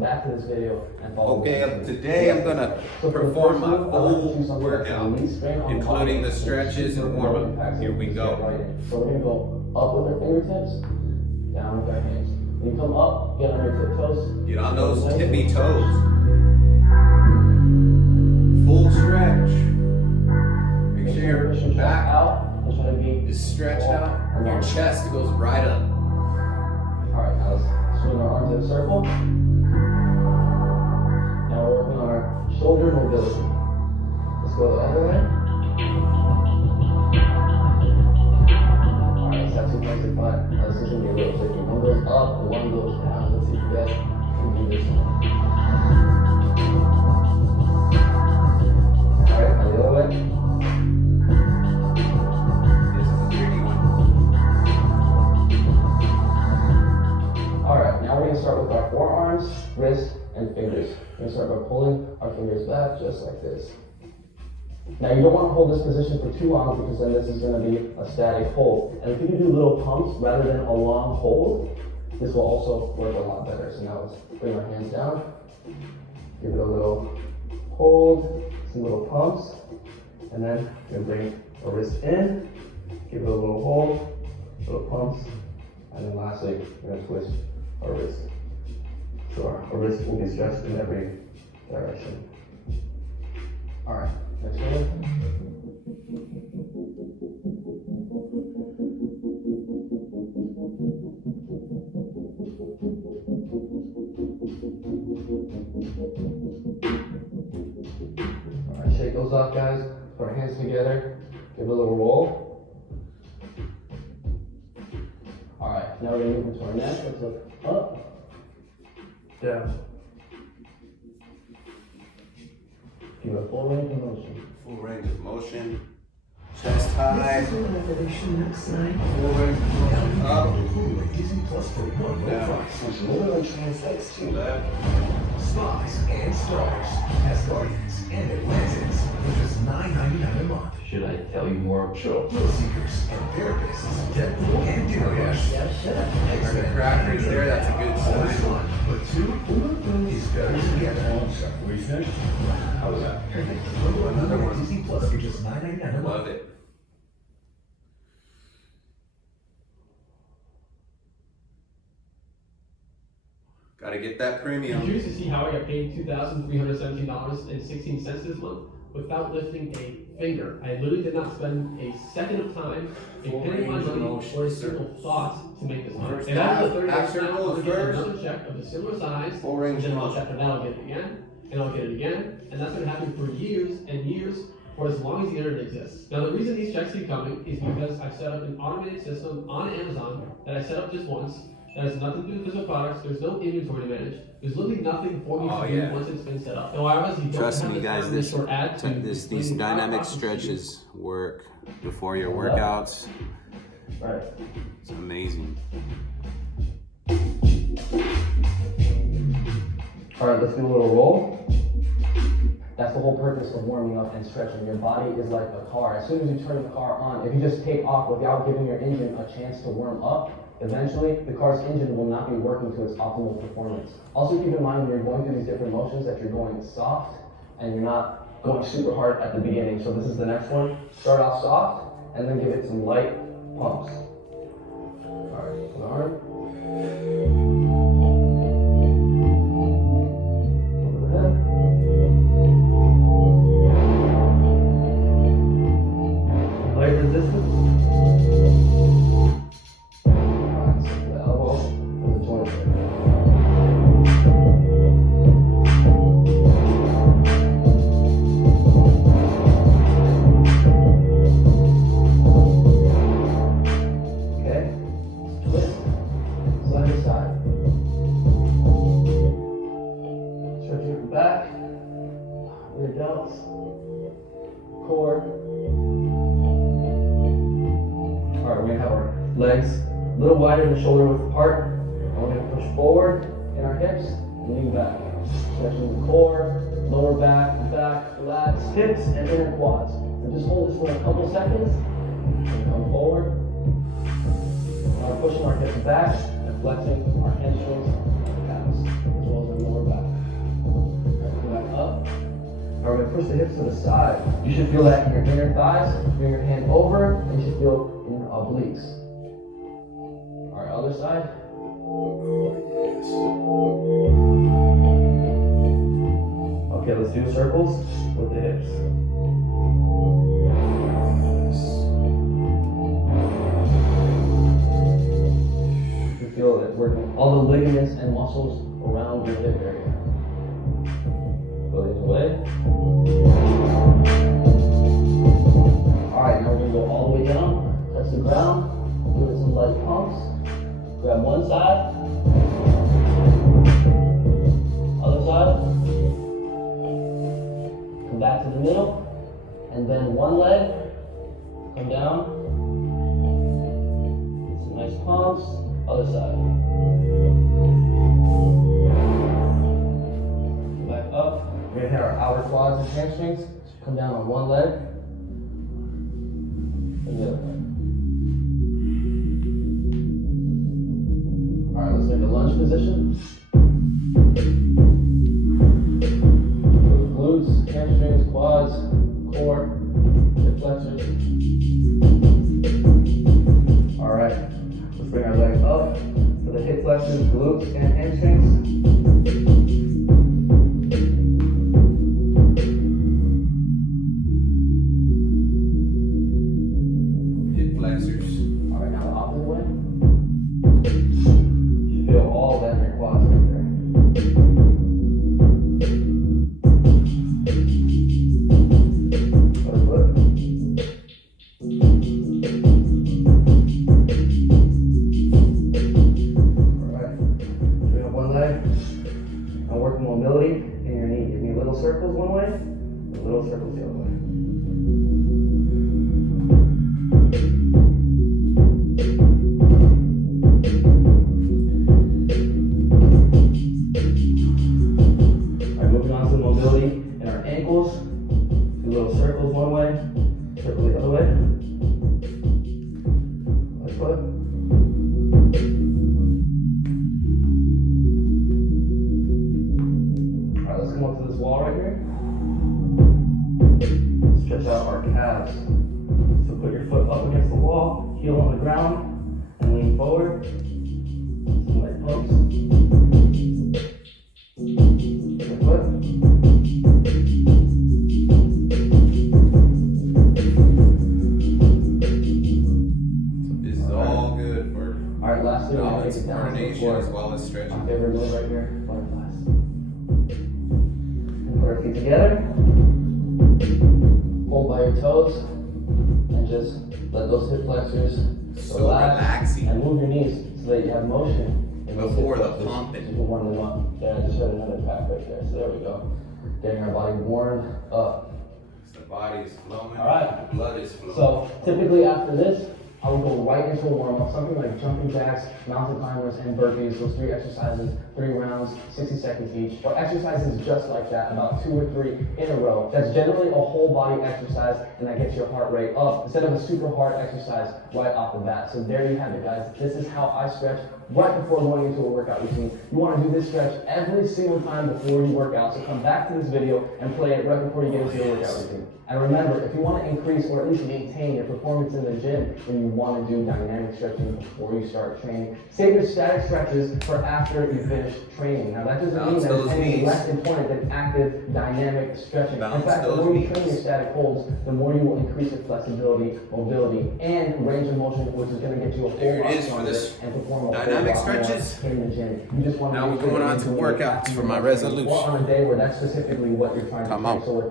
Back to this video and follow. Okay, today I'm gonna perform my full workout, including the stretches and warm up. Here we go. So we're gonna go up with our fingertips, down with our hands. When you come up, get on your tiptoes. Get on those tippy toes. Full stretch. Make sure your back out and try to be is stretched out and your chest goes right up. Alright, now let's swing our arms in a circle. Now we're working on our shoulder mobility. Let's go the other way. Alright, that's 2 points in front. Now this is going to be a little tricky. One goes up and one goes down. Let's see if you guys can do this one. Alright, now the other way. This is a tricky one. Alright, now we're going to start with our forearms, wrists, and fingers. We're going to start by pulling our fingers back just like this. Now you don't want to hold this position for too long because then this is going to be a static hold. And if you can do little pumps rather than a long hold, this will also work a lot better. So now let's bring our hands down, give it a little hold, some little pumps, and then we're going to bring our wrist in, give it a little hold, little pumps, and then lastly, we're going to twist our wrist. So our wrist will be stretched in every direction. Alright, next one. Alright, shake those off, guys. Put our hands together. Give it a little roll. Alright, now we're going to move into our neck. Let's look up. Down. Give it a full range of motion. Full range of motion. Chest high. Full range of motion. Up. Down. Which literally translates to Left. Spies and Stars, Asgardians and Atlanteans for just $9.99 a month. Should I tell you more? Thrill seekers and therapists, Deadpool and Dearwash. Are the crackers there? That's a good sign. One, but two is better together. We finished? How was that? Another one. Disney Plus for just $9.99 a month. Love it. Gotta get that I'm premium. curious to see how I got paid $2,317.16 this month without lifting a finger. I literally did not spend a second of time, a penny of my money, or a single thought to make this money. First And after half, the third half half, circle I'll is get first. another check of a similar size, Full range and of then motion. after that I'll get it again, and I'll get it again, and that's been happening for years and years, for as long as the internet exists. Now the reason these checks keep coming is because I've set up an automated system on Amazon that I set up just once. That has nothing to do with physical products. There's no inventory to manage. There's literally nothing for me to do once it's been set up. So I obviously don't Trust have me, the guys, time to short ad to these explain the dynamic process to you. stretches work before your workouts. Right. It's amazing. Alright, let's do a little roll. That's the whole purpose of warming up and stretching. Your body is like a car. As soon as you turn the car on, if you just take off without giving your engine a chance to warm up, eventually the car's engine will not be working to its optimal performance. Also keep in mind when you're going through these different motions that you're going soft and you're not going super hard at the beginning. So this is the next one. Start off soft and then give it some light pumps. Alright, one arm. Over the head. Light resistance. Alright, so the elbow and the joint. Okay, twist, side to side. Stretch your back, rear delts, core. Alright, we're gonna have our legs a little wider than shoulder width apart. And we're gonna push forward in our hips and lean back. Stretching the core, lower back, lats, hips, and inner quads. And just hold this for a couple seconds. And come forward. Now pushing our hips back and flexing our hamstrings and calves, as well as our lower back. push the hips to the side. You should feel that in your inner thighs. Bring your hand over, and you should feel in your obliques. All right, other side. Okay, let's do circles with the hips. You feel it working all the ligaments and muscles around your hip area. Go the other way. Alright, now we're going to go all the way down, touch the ground, give it some light pumps. Grab one side, other side, come back to the middle, and then one leg, come down, some nice pumps, other side. Come back up, we're going to hit our outer quads and hamstrings, come down on one leg, and the other leg. Alright, let's make a lunge position. Glutes, hamstrings, quads, core, hip flexors. Alright, let's bring our legs up for the hip flexors, glutes, and hamstrings. Hip flexors. Alright, now the opposite way. You feel all that in your quads right there. Other foot. Alright, bring up one leg. Now work mobility in your knee. Give me little circles one way, and little circles the other way. Mobility in our ankles. Do little circles one way, circle the other way. Like foot. Alright, let's come up to this wall right here. Stretch out our calves. So put your foot up against the wall, heel on the ground, and lean forward. Some light pumps. Like foot. Alright, lastly, we're going to get down to the floor. As well as stretching. My favorite move right here, butterflies. And put our feet together. Hold by your toes. And just let those hip flexors So relaxing. And move your knees so that you have motion. in those Before hip the flexors. pumping. You can warm them up. Yeah, I just heard another pack right there. So there we go. Getting our body warmed up. The body is flowing. All right. The blood is flowing. So typically after this, I will go right into a warm-up, something like jumping jacks, mountain climbers, and burpees. Those 3 exercises, 3 rounds, 60 seconds each. Or exercises just like that, about 2 or 3 in a row. That's generally a whole body exercise, and that gets your heart rate up instead of a super hard exercise right off the bat. So there you have it, guys. This is how I stretch right before going into a workout routine. You want to do this stretch every single time before you work out. So come back to this video and play it right before you get into your workout routine. And remember, if you want to increase or at least maintain your performance in the gym, then you want to do dynamic stretching before you start training. Save your static stretches for after you finish training. Now that doesn't mean that it's any less important than active dynamic stretching. In fact, the more you train your static holds, the more you will increase your flexibility, mobility, and range of motion, which is going to get you a whole lot stronger and perform a whole dynamic lot stretches. more in the gym. You just want to Now we're going on to workouts for my resolution. or on a day where that's specifically what you're trying to Come train. on. So with that,